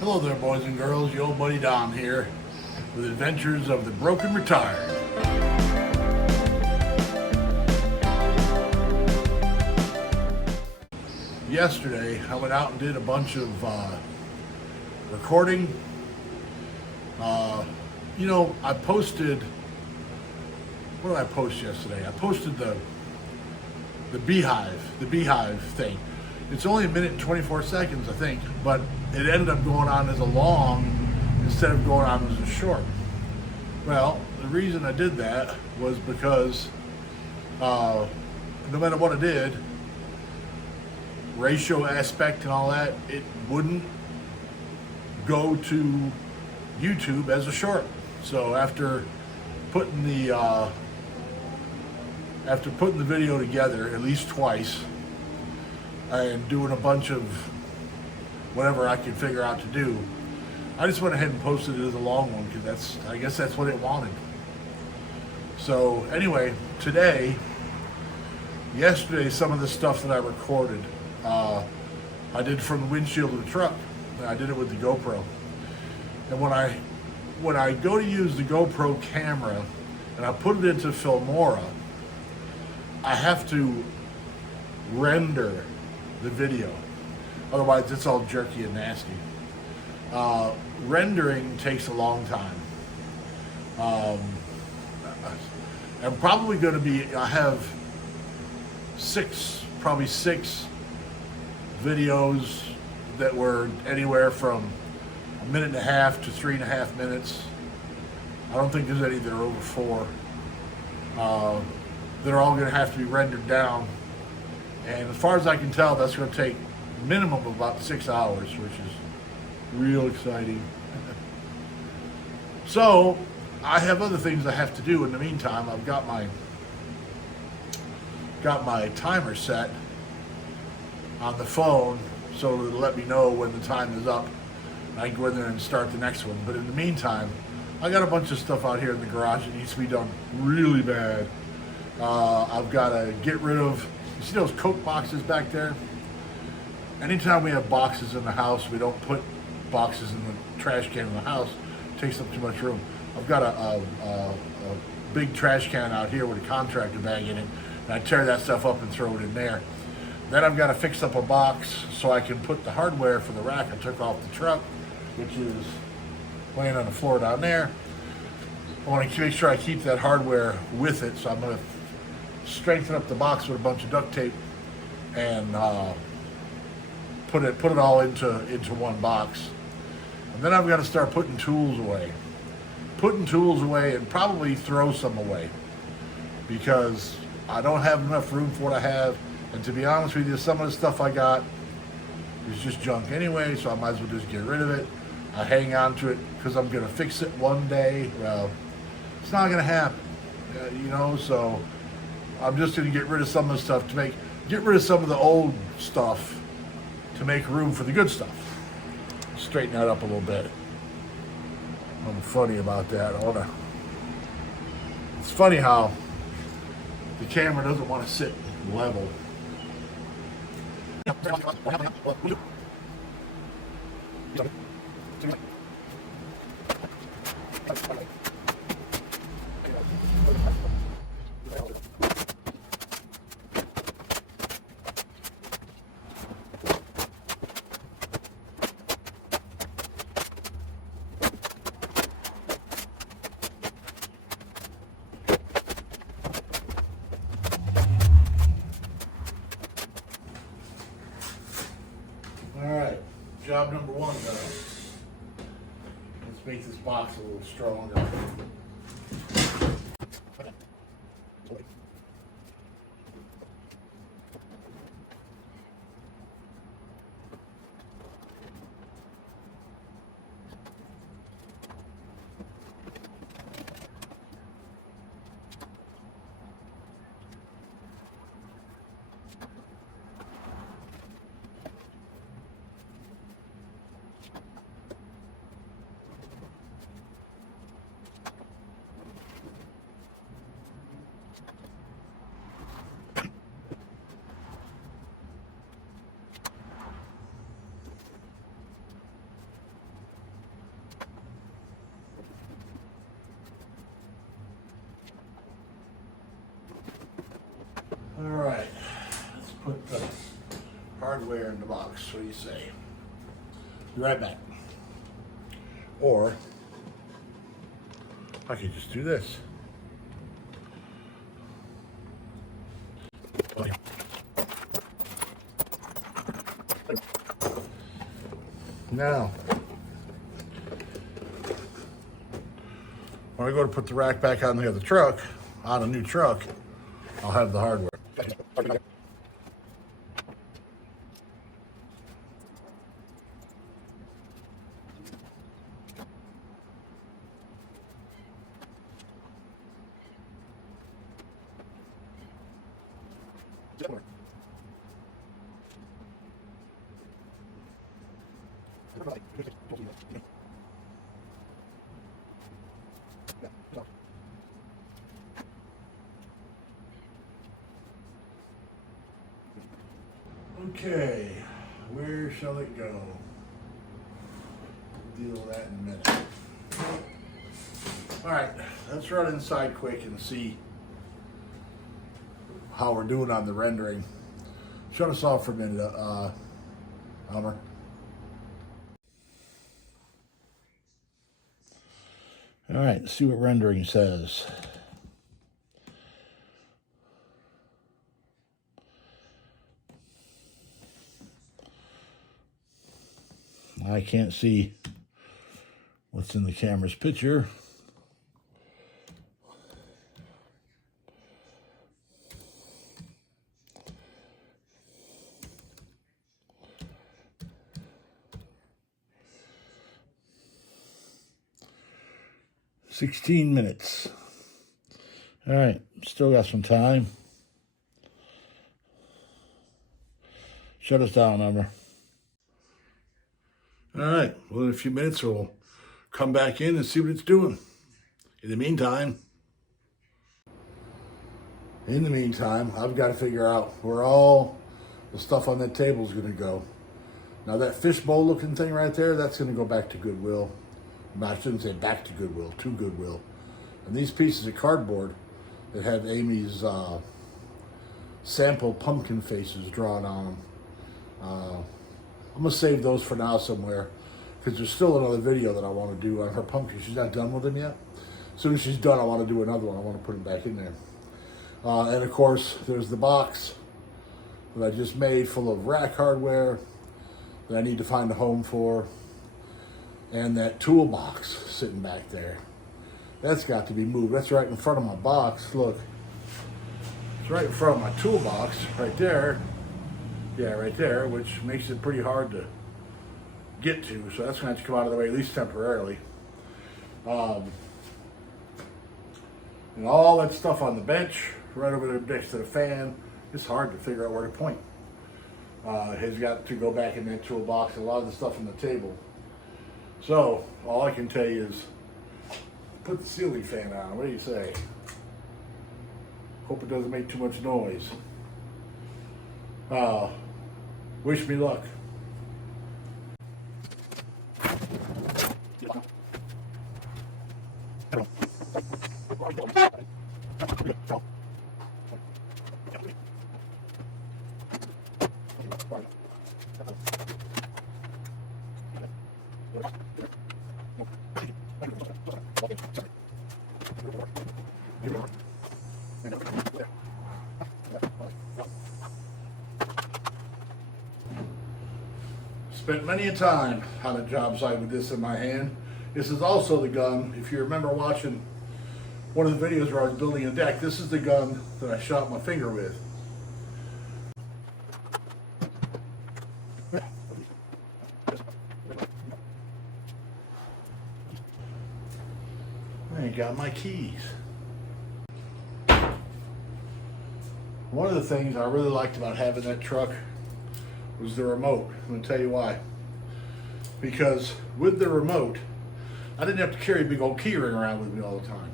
Hello there, boys and girls. Your old buddy Don here with Adventures of the Broken Retired. Yesterday, I went out and did a bunch of recording. I posted. What did I post yesterday? I posted the beehive thing. It's only 1 minute and 24 seconds, I think, but it ended up going on as a long instead of going on as a short. Well, the reason I did that was because no matter what I did, ratio aspect and all that, it wouldn't go to YouTube as a short. So after putting the video together at least twice and doing a bunch of whatever I could figure out to do, I just went ahead and posted it as a long one because I guess that's what it wanted. So anyway, yesterday, some of the stuff that I recorded, I did from the windshield of the truck. I did it with the GoPro. And when I go to use the GoPro camera and I put it into Filmora, I have to render the video. Otherwise, it's all jerky and nasty. Rendering takes a long time. I'm probably going to be, I have probably six videos that were anywhere from 1.5 minutes to 3.5 minutes. I don't think there's any that are over 4. That are all going to have to be rendered down. And as far as I can tell, that's going to take a minimum of about 6 hours, which is real exciting. So I have other things I have to do in the meantime. I've got my timer set on the phone so it'll let me know when the time is up. I can go in there and start the next one. But in the meantime, I got a bunch of stuff out here in the garage that needs to be done really bad. I've got to get rid of, you see those Coke boxes back there? Anytime we have boxes in the house, we don't put boxes in the trash can in the house. It takes up too much room. I've got a big trash can out here with a contractor bag in it, and I tear that stuff up and throw it in there. Then I've got to fix up a box so I can put the hardware for the rack I took off the truck, which is laying on the floor down there. I want to make sure I keep that hardware with it, so I'm going to strengthen up the box with a bunch of duct tape and put it all into one box. And then I've got to start putting tools away. And probably throw some away because I don't have enough room for what I have. And to be honest with you, some of the stuff I got is just junk anyway, so I might as well just get rid of it. I hang on to it because I'm going to fix it one day. Well, it's not going to happen, so I'm just going to get rid of some of the stuff get rid of some of the old stuff to make room for the good stuff. Straighten that up a little bit. I'm funny about that. It's funny how the camera doesn't want to sit level. Job number 1 done. Let's make this box a little stronger. hardware in the box. What do you say? Be right back. Or I could just do this. Now, when I go to put the rack back on the other truck, on a new truck, I'll have the hardware. Okay, where shall it go? We'll deal with that in a minute. All right, let's run inside quick and see how we're doing on the rendering. Shut us off for a minute, Elmer. All right, let's see what rendering says. I can't see what's in the camera's picture. $16 All right, still got some time. Shut us down, Emma. All right, well, in a few minutes, we'll come back in and see what it's doing. In the meantime, I've got to figure out where all the stuff on that table is going to go. Now, that fishbowl looking thing right there, that's going to go back to Goodwill. I shouldn't say back to Goodwill, to Goodwill. And these pieces of cardboard that have Amy's sample pumpkin faces drawn on them, I'm going to save those for now somewhere, because there's still another video that I want to do on her pumpkin. She's not done with them yet. As soon as she's done, I want to do another one. I want to put them back in there. And of course, there's the box that I just made full of rack hardware that I need to find a home for. And that toolbox sitting back there. That's got to be moved. That's right in front of my box. Look. It's right in front of my toolbox, right there. Yeah, right there, which makes it pretty hard to get to. So that's going to have to come out of the way, at least temporarily. And all that stuff on the bench, right over there next to the fan, it's hard to figure out where to point. Has got to go back in that toolbox. A lot of the stuff on the table. So, all I can tell you is put the ceiling fan on. What do you say? Hope it doesn't make too much noise. Wish me luck. Spent many a time on a job site with this in my hand. This is also the gun, if you remember watching one of the videos where I was building a deck, this is the gun that I shot my finger with. I ain't got my keys. One of the things I really liked about having that truck was the remote. I'm going to tell you why. Because with the remote, I didn't have to carry a big old key ring around with me all the time.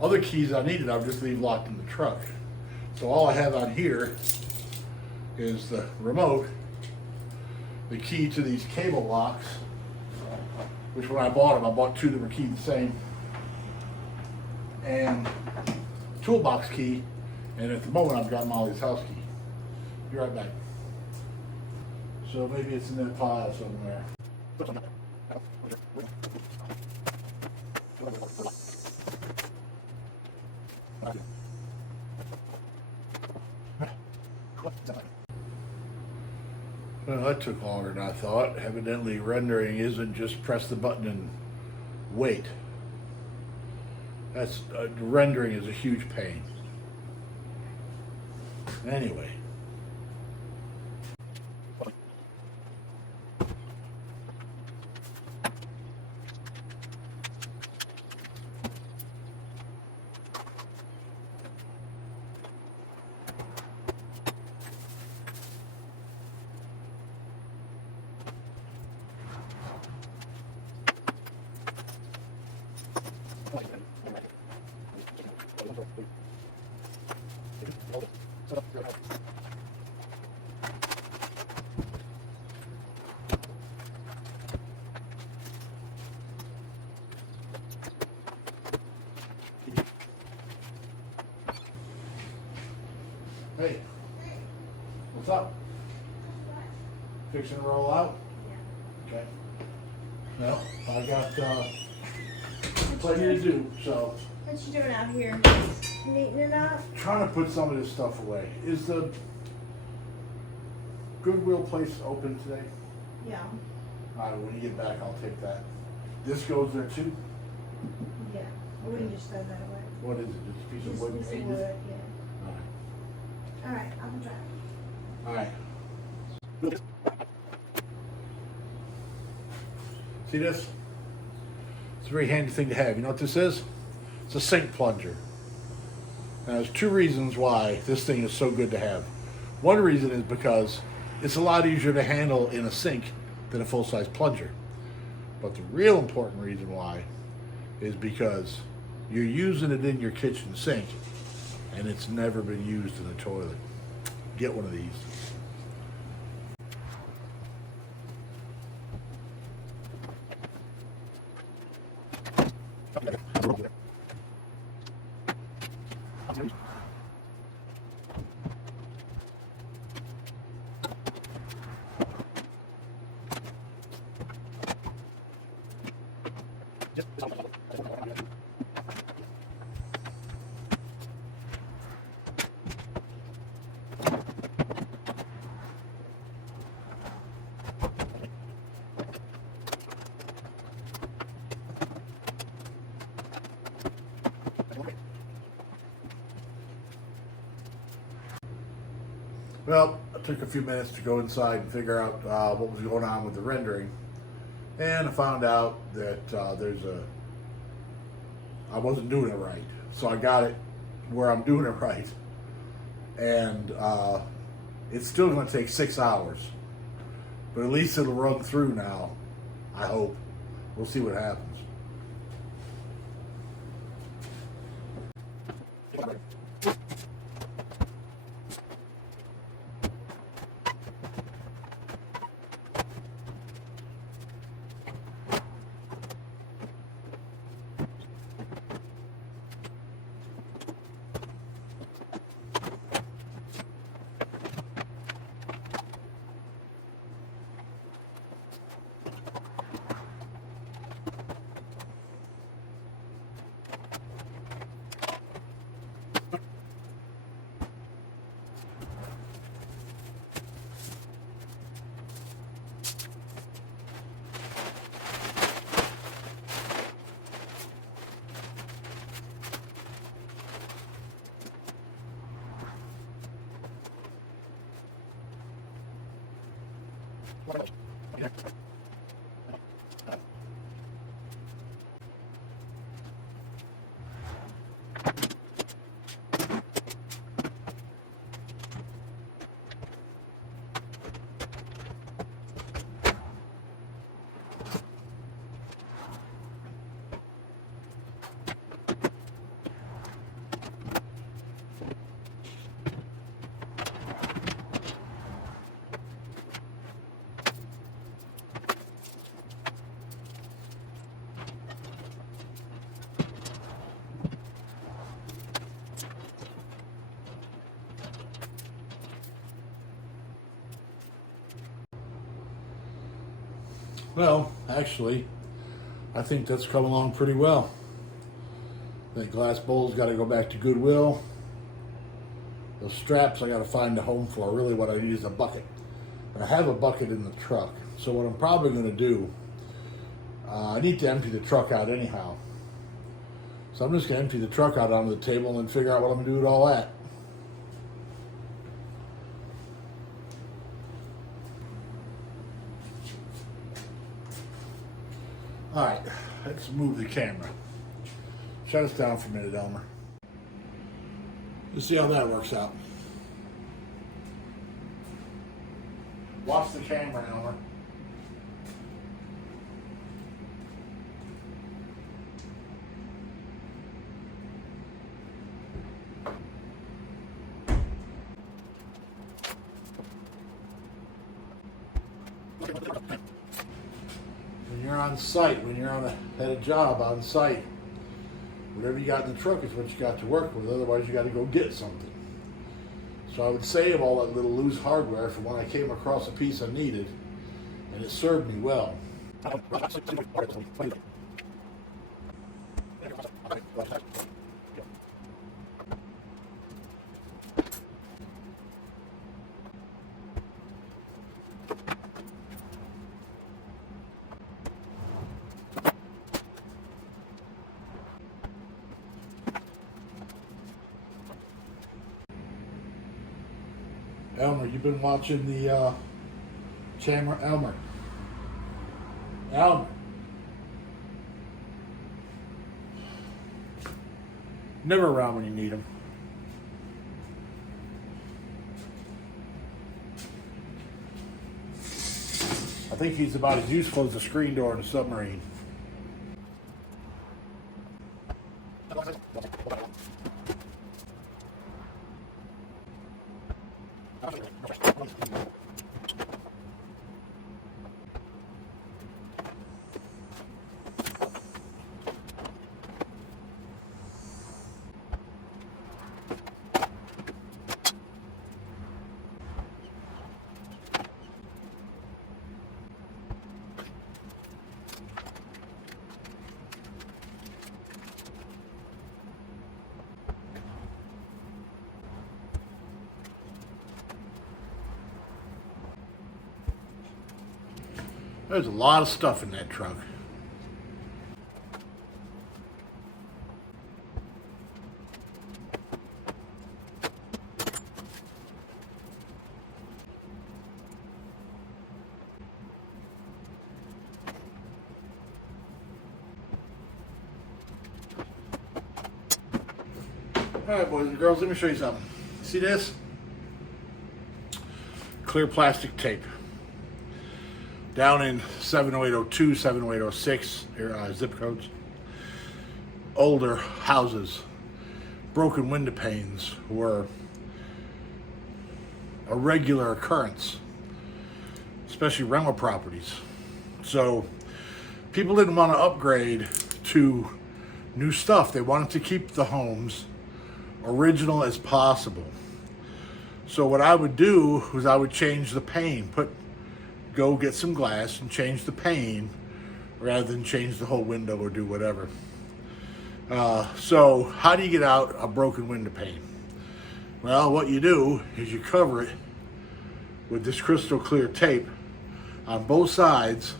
Other keys I needed, I would just leave locked in the truck. So all I have on here is the remote, the key to these cable locks, which when I bought them, I bought two that were keyed the same, and toolbox key, and at the moment I've got Molly's house key. Be right back. So maybe it's in that pile somewhere. Well, that took longer than I thought. Evidently, rendering isn't just press the button and wait. That's rendering is a huge pain. Anyway. Hey, what's up? Fixing to roll out? Okay. Well, I got plenty to do, so. What you doing out here? Neating it up? Trying to put some of this stuff away. Is the Goodwill place open today? Yeah. All right, when you get back, I'll take that. This goes there too? Yeah. I wouldn't just throw that away. What is it? Just a piece of Just wood piece of painted? wood, yeah. All right. Alright, I'll be driving. All right. See this? It's a very handy thing to have. You know what this is? It's a sink plunger. Now, there's two reasons why this thing is so good to have. One reason is because it's a lot easier to handle in a sink than a full-size plunger. But the real important reason why is because you're using it in your kitchen sink and it's never been used in a toilet. Get one of these. Well, I took a few minutes to go inside and figure out what was going on with the rendering, and I found out that I wasn't doing it right. So I got it where I'm doing it right, and it's still going to take 6 hours, but at least it'll run through now. I hope. We'll see what happens. Well, actually, I think that's come along pretty well. I think glass bowl's got to go back to Goodwill. Those straps I got to find a home for. Really what I need is a bucket. And I have a bucket in the truck. So what I'm probably going to do, I need to empty the truck out anyhow. So I'm just going to empty the truck out onto the table and then figure out what I'm going to do with all that. All right, let's move the camera. Shut us down for a minute, Elmer. Let's see how that works out. Watch the camera, Elmer. When you're on site, when you're at a job on site, whatever you got in the truck is what you got to work with. Otherwise, you got to go get something. So I would save all that little loose hardware for when I came across a piece I needed, and it served me well. Elmer, you've been watching the camera. Elmer. Never around when you need him. I think he's about as useful as a screen door in a submarine. There's a lot of stuff in that truck. All right, boys and girls, let me show you something. See this? Clear plastic tape. Down in 70802, 70806 zip codes, older houses, broken window panes were a regular occurrence, especially rental properties. So people didn't want to upgrade to new stuff. They wanted to keep the homes original as possible. So what I would do was I would change the pane, go get some glass and change the pane rather than change the whole window or do whatever. So how do you get out a broken window pane? Well, what you do is you cover it with this crystal clear tape on both sides.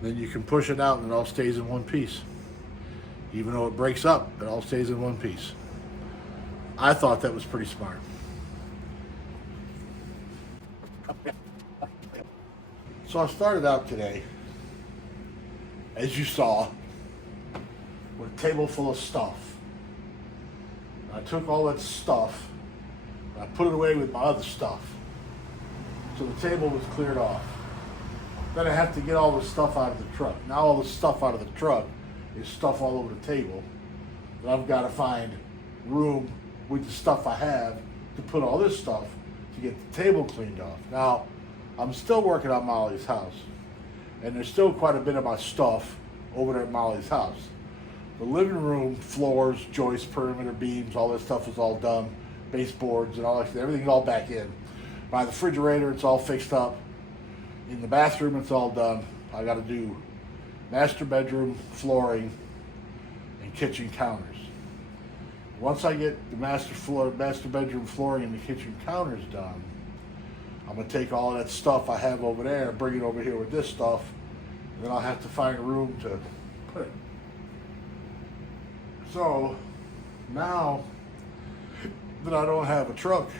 Then you can push it out and it all stays in one piece. Even though it breaks up, it all stays in one piece. I thought that was pretty smart. So I started out today, as you saw, with a table full of stuff. I took all that stuff and I put it away with my other stuff. So the table was cleared off. Then I have to get all the stuff out of the truck. Now all the stuff out of the truck is stuff all over the table. And I've got to find room with the stuff I have to put all this stuff to get the table cleaned off. Now, I'm still working on Molly's house, and there's still quite a bit of my stuff over there at Molly's house. The living room, floors, joists, perimeter beams, all this stuff is all done, baseboards and all that, everything's all back in. My refrigerator, it's all fixed up. In the bathroom, it's all done. I I got to do master bedroom flooring and kitchen counters. Once I get the master bedroom flooring and the kitchen counters done, I'm gonna take all that stuff I have over there, bring it over here with this stuff, and then I'll have to find a room to put it. So now that I don't have a truck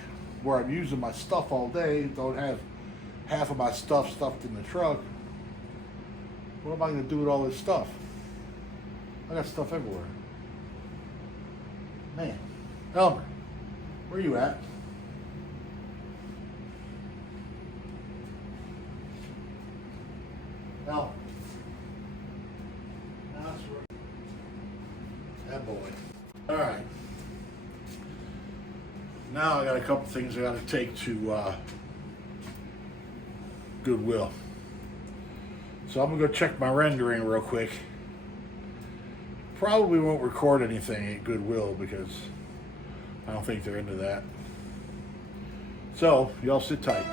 where I'm using my stuff all day, don't have half of my stuff stuffed in the truck, what am I gonna do with all this stuff? I got stuff everywhere. Man, Elmer, where you at? Elmer. That's where. That boy. All right. Now I got a couple things I got to take to Goodwill. So I'm gonna go check my rendering real quick. Probably won't record anything at Goodwill because I don't think they're into that. So y'all sit tight.